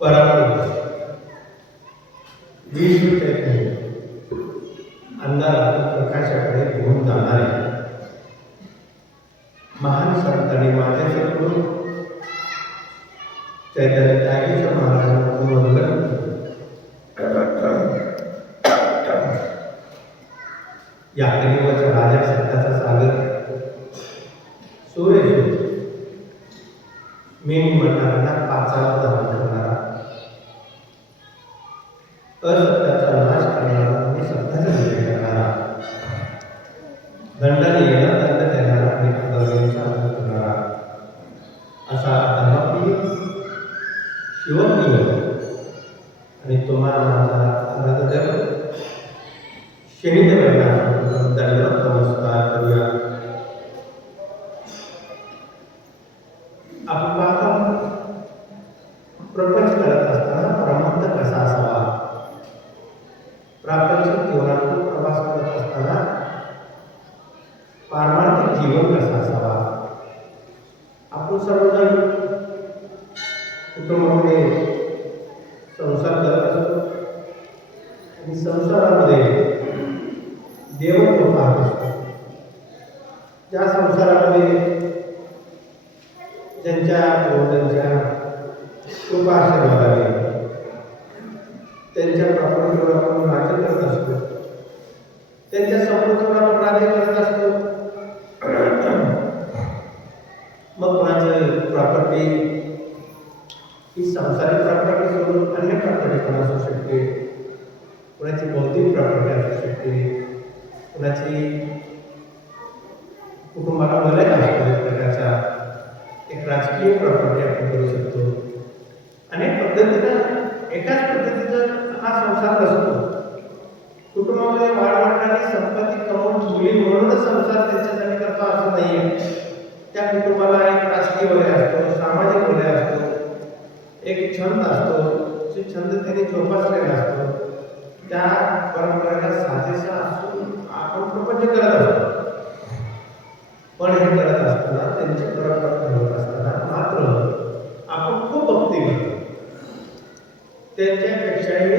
परंतु विश्व चैतन्य अंधारातून प्रकाशाकडे घेऊन जाणारे महान संत आणि माझे चैतन्य त्यागीचा महाराज धर्मप्रिय आणि तुम्हाला माझा आराधक शनिदेवांना दंडवत त्यांच्या पूर्वजांच्या कृपा त्यांच्या प्रकृतीवर आपण राज्य करत असतो. त्यांच्या समृद्धीवर आपण राज्य करत असतो. मग कोणाची प्रॉपर्टी? ही संसारिक प्रॉपर्टी सोडून अन्य प्रॉपर्टी पण असू शकते. कोणाची बौद्धिक प्रॉपर्टी असू शकते. कोणाची कुटुंबाला बरेच असतो एक राजकीय प्रॉपर्टी आपण करू शकतो. अनेक पद्धतीनं एकाच पद्धतीचा हा संसार असतो कुटुंबामध्ये वाढ वाढणारी संपत्ती कमवून मुली म्हणूनच संसार त्यांच्यासाठी करतो असं नाहीये. त्या कुटुंबाला एक राजकीय वलय असतो सामाजिक वलय असतो. एक छंद असतो जे छंद त्यांनी जोपासलेला असतो. त्या परंपरेला साजेसा असून आपण प्रपंच करत असतो. पण हे करत असताना त्यांची परंपरा ठेवत असताना मात्र आपण खूप भक्ती करतो त्यांच्यापेक्षाही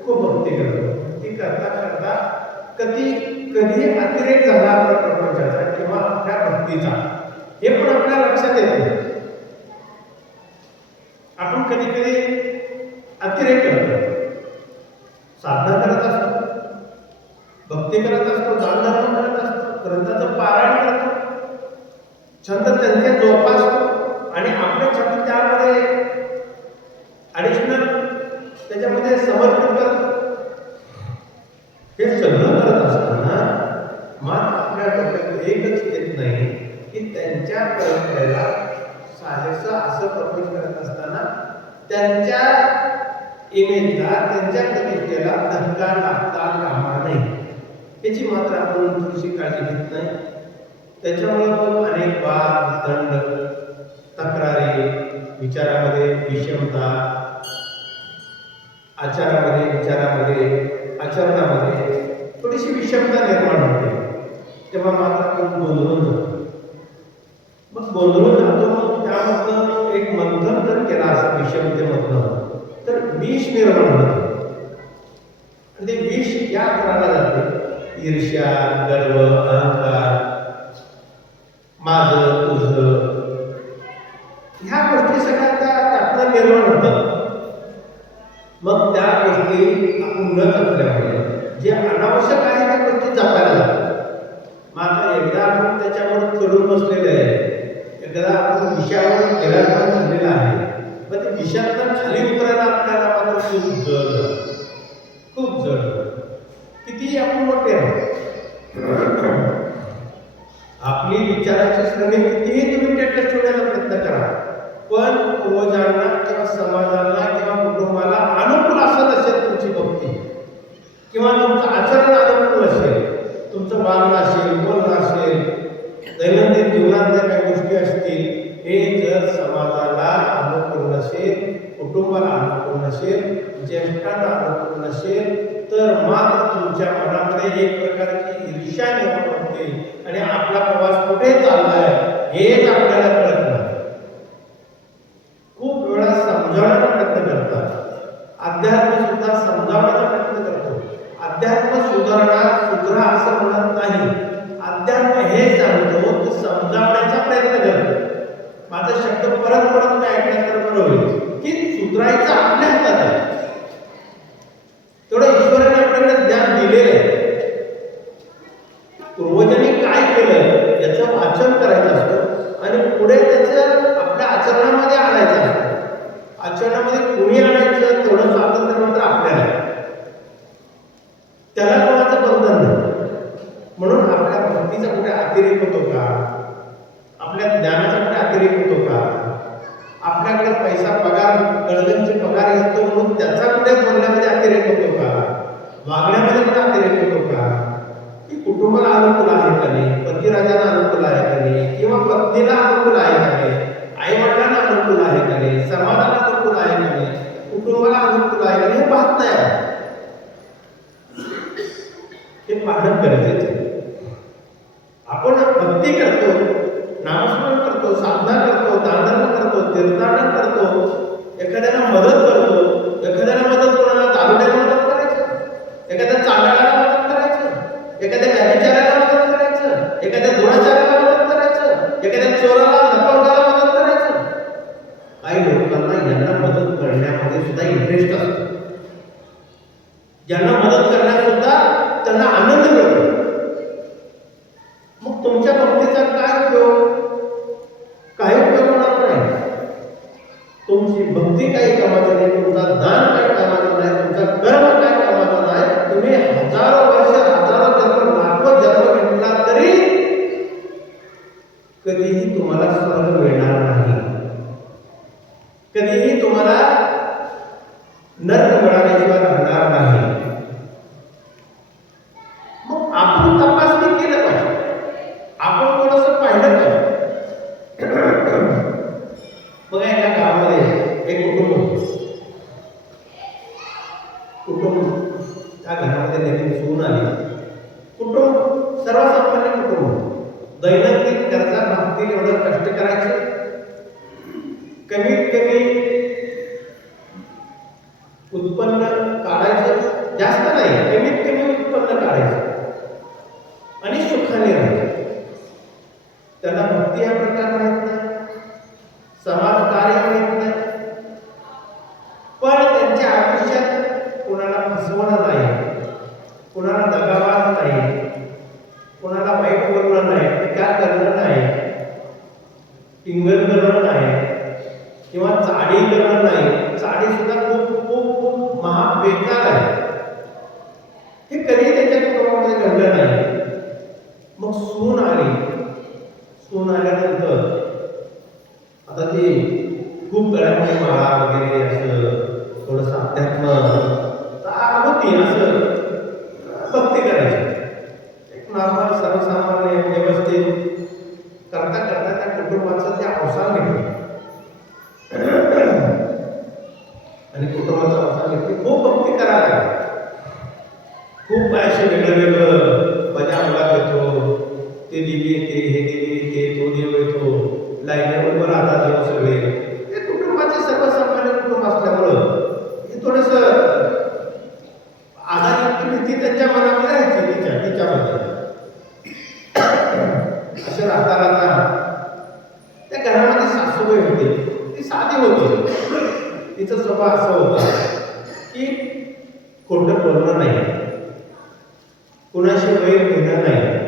खूप भक्ती करतो भक्ती करता करता कधी कधी अतिरेक झाला आपल्या प्रपंचाचा किंवा आपल्या भक्तीचा हे पण आपल्या लक्षात येते. आपण कधी कधी अतिरेक करतो. साधना करत असतो. भक्ती करत असतो दानधर्म करत असतो ग्रंथाचं पारायण करतो. छंद त्यांचे जोपासतो आणि आपले छंद त्यामध्ये ॲडिशनल त्याच्यामध्ये समर्पित करतो हे सगळं करत असताना मात्र आपल्या डोक्यात एकच येत नाही की त्यांच्या परंपरेला साजेसं असं प्रपोज करत असताना त्यांच्या इमेजला त्यांच्या प्रतिष्ठेला धक्का लागता कामा नाही. याची मात्र आपण थोडीशी काळजी घेत नाही. त्याच्यामुळे पण अनेक वाद दंड तक्रारी विचारामध्ये विषमता आचारामध्ये विचारामध्ये आचरणामध्ये थोडीशी विषमता निर्माण होते. तेव्हा मात्र आपण गोंधळून जातो. मग गोंधळून जातो मग त्यामधनं तर विष निर्माण होते आणि ते विष या करायला जाते ईर्ष्या गर्व अहंकार माझं तुझं ह्या गोष्टी सगळ्या त्या त्यातनं निर्माण होतात मग त्या गोष्टी आपण न जपल्यामुळे जे अनावश्यक आहे त्या गोष्टी जपायला लागतात मात्र एकदा आपण त्याच्यावर चढून बसलेले आहे एकदा आपण विषयावर गिरायला झालेला आहे मग ते विषयातनं खाली उतरायला आपल्याला मात्र खूप जड जातं. खूप जड जातं. कितीही आपण मोठे आहोत आपली विचाराची श्रेणी कितीही तुम्ही टेटस ठेवण्याचा प्रयत्न करा पण पूर्वजांना किंवा समाजाला किंवा कुटुंबाला अनुकूल असत असेल तुमची भक्ती. किंवा तुमचं आचरण अनुकूल असेल तुमचं वागणं असेल बोलणं असेल दैनंदिन जीवनात ज्या काही गोष्टी असतील हे जर समाजाला अनुकूल नसेल कुटुंबाला अनुकूल नसेल ज्येष्ठांना अनुकूल नसेल तर मात्र तुमच्या मनामध्ये एक प्रकारची ईर्ष्या निर्माण होते आणि आपला प्रवास कुठे चाललाय हेच आपल्याला समजावण्याचा प्रयत्न करतात. अध्यात्म सुद्धा समजावण्याचा प्रयत्न करतो. अध्यात्म सुधारणा सुधरा असं म्हणत नाही. अध्यात्म हे सांगतो की समजावण्याचा प्रयत्न करतो माझा शब्द परत परत मी ऐकल्यानंतर होईल की सुधरायचा आपल्या हातात आहे. घरवाला अनुकूल आहे की नाही? कुटुंबाला अनुकूल आहे की नाही हे पाहताय हे पाहणं गरजेचं आपण भक्ती करतो नामस्मरण करतो साधना करतो दानधर्म करतो तीर्थाटन करतो कोणते काही कामाचे नाही तुमचा दान કમીત કમી आता ते खूप तळ्यामध्ये माळा वगैरे असं थोडंसं अध्यात्म होती असं. बायको ती? साधी होती. तिचा स्वभाव असा होता की खोटं बोलणं नाही. कुणाशी वैर घेणार नाही.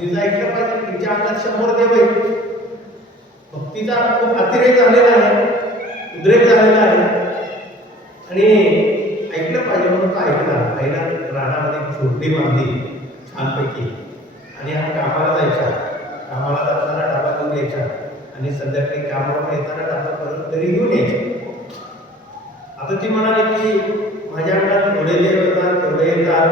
भक्तीचं ऐकलं पाहिजे तिच्या अंगात शंभर देव आहे भक्तीचा खूप अतिरेक झालेला आहे उद्रेक झालेला आहे. आणि ऐकलं पाहिजे म्हणून तो ऐकला. पहिला रानामध्ये झोपडी बांधली छानपैकी. आणि हा कामाला जायचा. कामाला जाताना डबा घेऊन यायचा. आणि संध्याकाळी कामावर येताना डबा परत घरी घेऊन यायचा. आता ती म्हणाली की माझ्या अंगात थोडे देव येतात तेवढे येतात.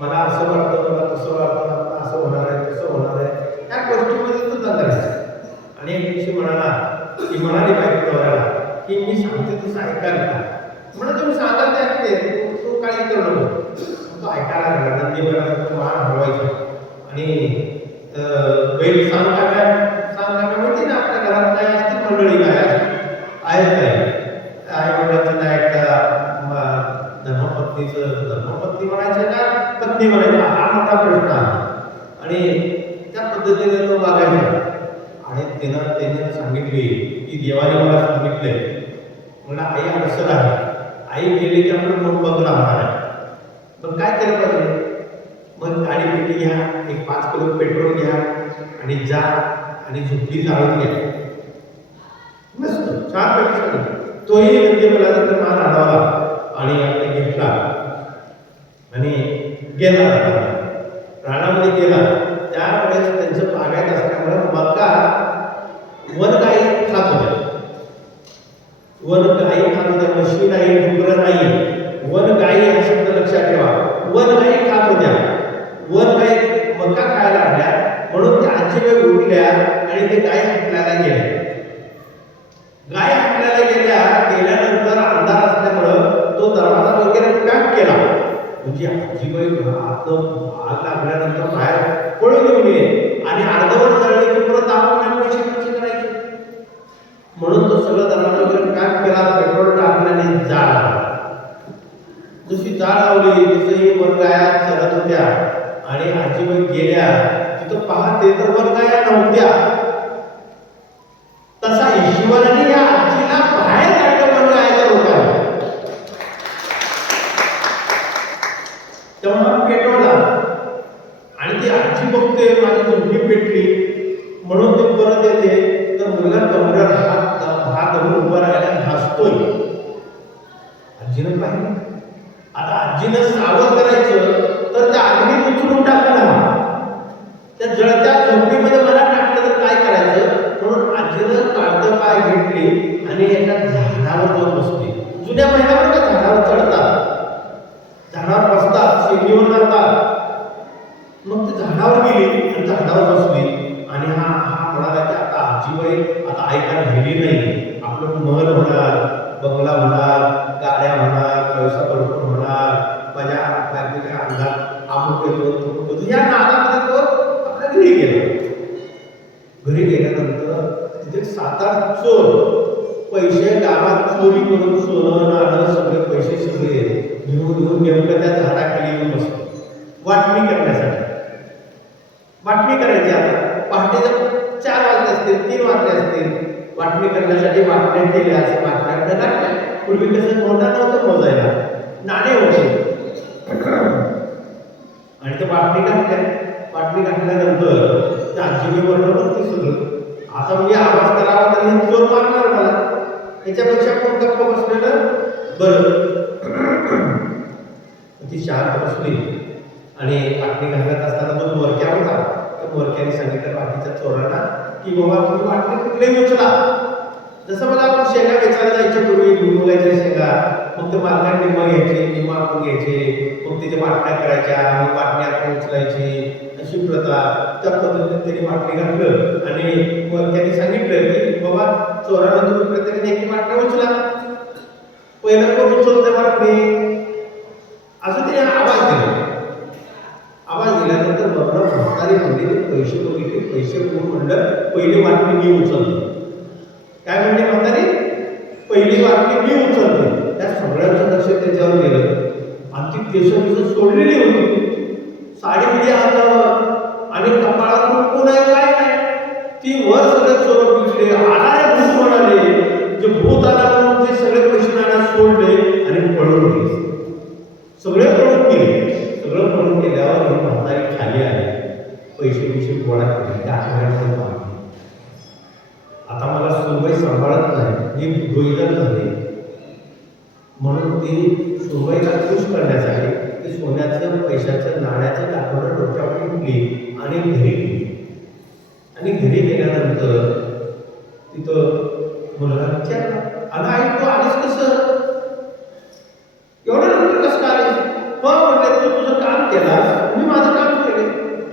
मला असं वाटतं मला तसं वाटतं असं होणार आहे. तसं होणार आहे. त्या गोष्टीमध्ये तो चालला आणि एक दिवशी म्हणाला की म्हणाली बायको नवऱ्याला की मी सांगते तसं ऐकायला म्हणून तुम्ही सांगा ते ऐकते तू काही करू नको. तो ऐकायला लागला नंदी बैलाचा मान हलवायचा आणि अं, बैल सांग का काय सांग का काय माहिती ना आपल्या घरात काय असते मंडळी काय असते आहेत काय आई वडिलांचं नाही ऐकता म- धर्मपत्नीचं धर्मपत्नी म्हणायचं का पत्नी म्हणायचं हा मोठा प्रश्न आहे आणि त्या पद्धतीने तो वागायचा आणि त्यानं त्याने सांगितली की देवाने मला सांगितले मला आई अडसर आहे आई गेली की आपण मग बघ राहणार आहे मग काय केलं पाहिजे मग गाडी पेटी घ्या एक पाच किलो पेट्रोल घ्या आणि जा आणि झोपडी जाळून घ्या मस्त छान पैकी सांगितलं तोही म्हणजे मला तर मान आढावला आणि आपण घेतला आणि गेला रानात. रानामध्ये गेला त्यावेळेस त्यांचं बागायत असल्यामुळे मका वनगाई खात होत्या वनगाई खात होत्या म्हशी नाही डुकरं नाही वनगाई हा शब्द लक्षात ठेवा वनगाई खात होत्या वनगाई मका खायला लागल्या म्हणून त्या आजीबाई उठल्या आणि ते गाय हाकलायला गेल्या गाय हाकलायला गेल्या गेल्यानंतर अंधार असल्यामुळं तो दरवाजा वगैरे पॅक केला म्हणजे आजीबाई आतलं आग लागल्यानंतर बाहेर पळून येऊन ये आणि अर्धवट जळले की परत आपण पैसे खर्च करायचे म्हणून तो सगळं दरवाजा वगैरे पॅक केला पेट्रोल टाकल्याने जाळ लावला. जशी जाळ लावली चढत होत्या. आणि आजीबाई गेल्या तिथं पाहते तर वनगाया नव्हत्या. तसा ईश्वराने या आजीला बाहेर काढलं वनगायाच्या लोकांना तेव्हा पेटवला. आणि ती आजी बघते माझी मुलगी पेटली. म्हणून ते परत येते. तर मुलगा कमरेवर हात हात धरून उभा राहिला हसतोय. आजीनं पाहिलं. आता आजीनं सावध करायचं तर त्या अग्नीत उचलून टाकलं त्या जळत्या झोपडीमध्ये मला टाकलं तर काय करायचं म्हणून आजीनं काढतं पाय घेतली आणि एका झाडावर जाऊन बसली जुन्या महिन्यावर का झाडावर चढतात झाडावर बसतात शेतीवर जातात मग ते झाडावर गेली आणि झाडावर बसली आणि हा हा म्हणाला की आता आजीबाई आता ऐकायला राहिली नाही आपलं महल होणार बंगला होणार गाड्या होणार पैसा भरपूर होणार माझ्या बायकोच्या अंगात अमुक येतो तमुक येतो या नादामध्ये तो आपल्या घरी गेला घरी गेल्यानंतर तिथे सात आठ चोर पैसे गावात चोरी करून सोनं नाणं सगळे पैसे सगळे घेऊन घेऊन नेमकं त्या झाडाखाली येऊन बसले वाटणी करण्यासाठी वाटणी करायची आता पहाटेचं चार वाजले असतील तीन वाजले असतील वाटणी करण्यासाठी वाटण्या केल्या असे वाटण्याकडे लागल्या पूर्वी कसं मोठा नव्हतं मोजायला नाणे होते. आणि ते बाटली घातल्या बाटली घातल्यानंतर त्या आजीने वर्णन करते सगळं आता मी आवाज करावा तर हे चोर मारणार मला. त्याच्यापेक्षा कोण गप्प बसलेलं? बरं. ती शांत बसली. आणि बाटली घालत असताना जो मोरक्या होता त्या मोरक्याने सांगितलं बाकीच्या चोरांना की बाबा तुम्ही बाटली कुठलेही उचला जसं मला आपण शेंगा वेचायला जायच्या पूर्वी भुमोगायच्या शेंगा मग ते मार्केट निमा घ्यायचे निमा आपण घ्यायचे मग तिथे वाटण्या करायच्या मग वाटण्या आपण उचलायची अशी प्रथा त्या पद्धतीने त्यांनी वाटणे घातलं. आणि मग त्यांनी सांगितलं की बाबा चोराला तुम्ही प्रत्येकाने एक वाटण्या उचला. पहिलं कोण चोरते वाटणे असं तिने आवाज दिला. आवाज दिल्यानंतर बाबा म्हातारी म्हणले पैसे बघितले पैसे कोण म्हणलं? पहिले वाटणे मी उचलतो. काय म्हणते म्हातारी? पहिली वाक्य मी उचलते त्या सगळ्यांचं लक्ष त्याच्यावर गेलं. आमची ती सोडलेली होती. साडीमध्ये हातावर आणि कपाळात कुंकू नाही काय नाही. ती वर सगळे चोर विचले आणारे भूत म्हणाले जे भूत आला म्हणून ते सगळे पैसे सोडले आणि पळून गेले. सगळे पळून गेले. सगळं पळून गेल्यावर ही म्हातारी खाली आली. पैसे पैसे गोळा केले. त्या आठवड्यामध्ये म्हणून ती सुनबाईला खुश करण्यासाठी ते सोन्याचं पैशाचं नाण्याचं दाखवणं डोक्यावर ठेवली आणि घरी गेली. आणि घरी गेल्यानंतर तिथं मुलगा विचारला अगं आई तू आलीस कसं? एवढं लवकर कसं आले आलीस हो म्हणलं तू तुझं काम केलास. मी माझं काम केले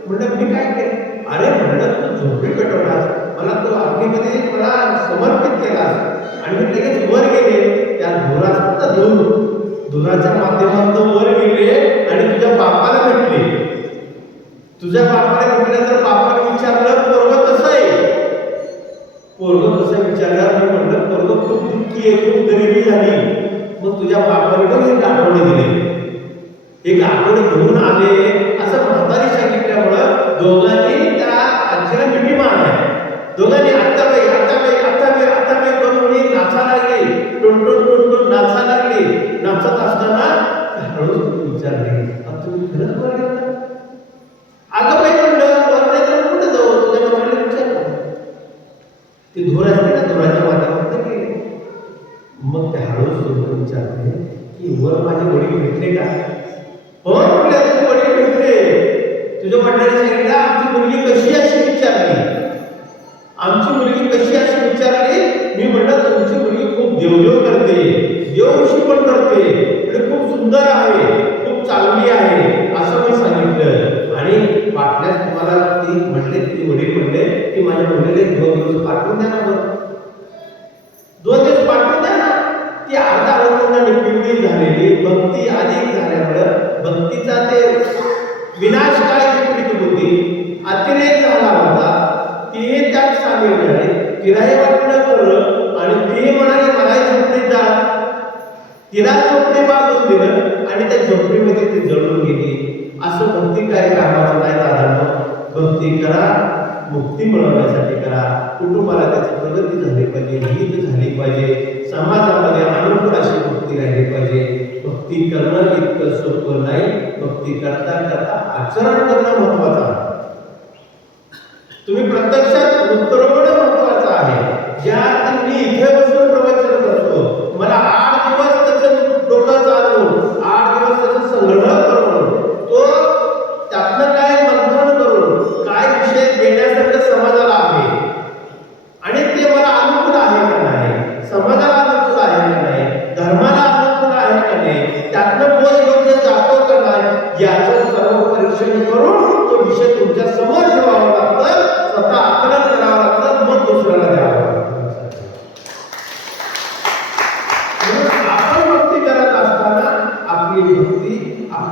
म्हणलं मी काय केलं अरे म्हणलं तू झोपडी पेटवलास. मला तू अग्नीमध्ये मला समर्पित केलास. आणि मी लगेच वर गेले. धरून धुराच्या माध्यमातून वर गेले आणि तुझ्या बापाला भेटले. तुझ्या बापाला भेटल्यानंतर बापाने विचारलं पोरग कसं आहे? पोरग कसं विचारलं मी म्हणलं पोरग खूप दुःखी आहे खूप गरिबी झाली. मग तुझ्या बापाने पण एक आठवडे दिले. एक आठवडे घेऊन आले. पण आणि खूप सुंदर आहे खूप चांगली आहे असं मी सांगितलं. आणि वाटल्यास तुम्हाला ती म्हटले ती वडील म्हणले की माझ्या मुलीला एक दोन दिवस पाठवून द्या ना भक्ती करणं इतकं सोपं नाही. भक्ती करता करता आचरण करणं महत्वाचं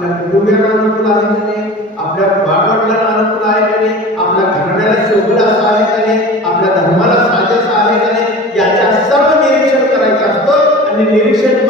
आपल्या कुटुंबियांना अनुकूल आहे का नाही? आपल्या वाटवडिलांना अनुकूल आहे का नाही? आपल्या घराण्याला शोभलं असं आहे का नाही? आपल्या धर्माला साजेस आहे का नाही? याच्या सर्व निरीक्षण करायचं असतं आणि निरीक्षण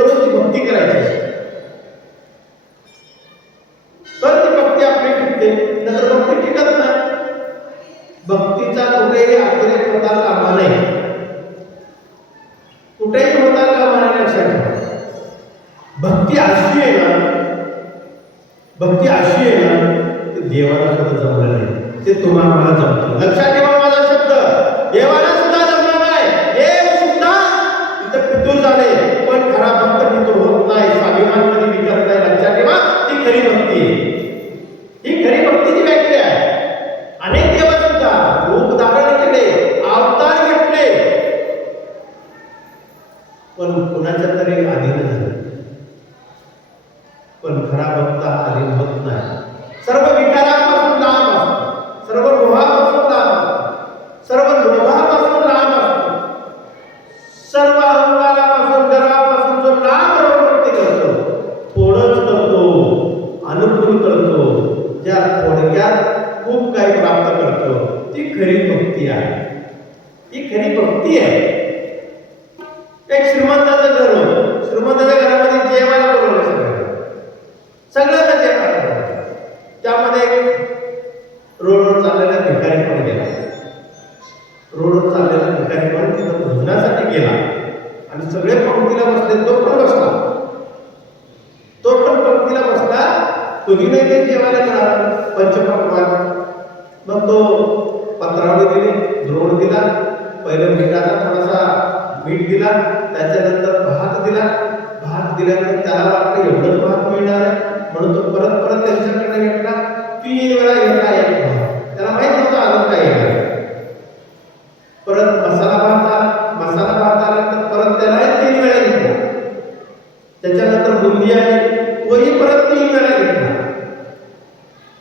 बासुंदी आहे तोही परत तीन वेळा घेतला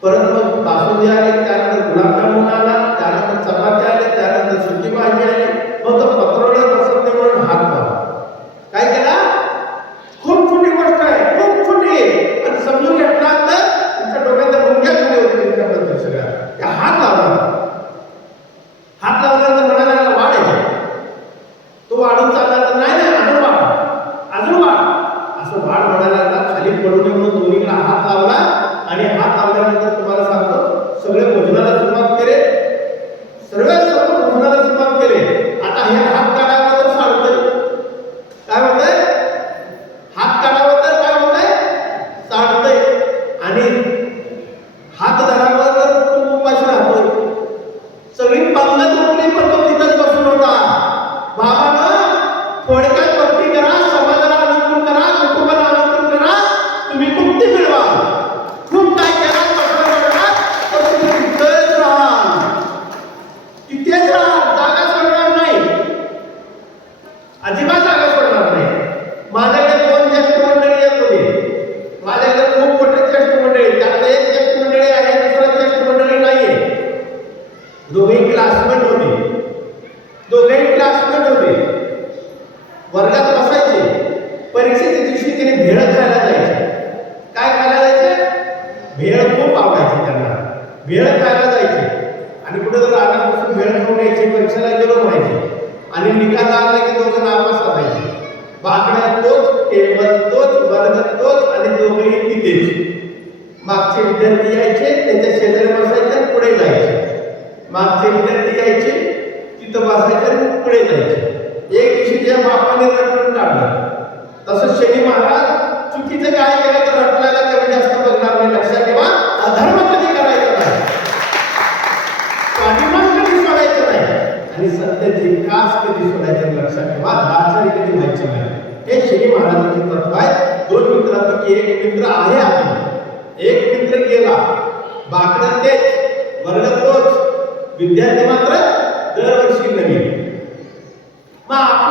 परत मग बासुंदी आहे त्यानंतर गुलाबजामुन भेळ खायला जायचे. काय खायला जायचे? भेळ खूप आवडायचे त्यांना. भेळ खायला जायचे. आणि कुठं जर रानापासून भेळ खाऊन यायची परीक्षेला गेलो म्हणायचे. आणि निकाल लागला की हे महाराजांचे तत्व आहे दोन मित्रांपैकी एक मित्र आहे आता एक मित्र गेला. बाकडा तेच. वर्ग तोच. विद्यार्थी मात्र दरवर्षी नवीन. मग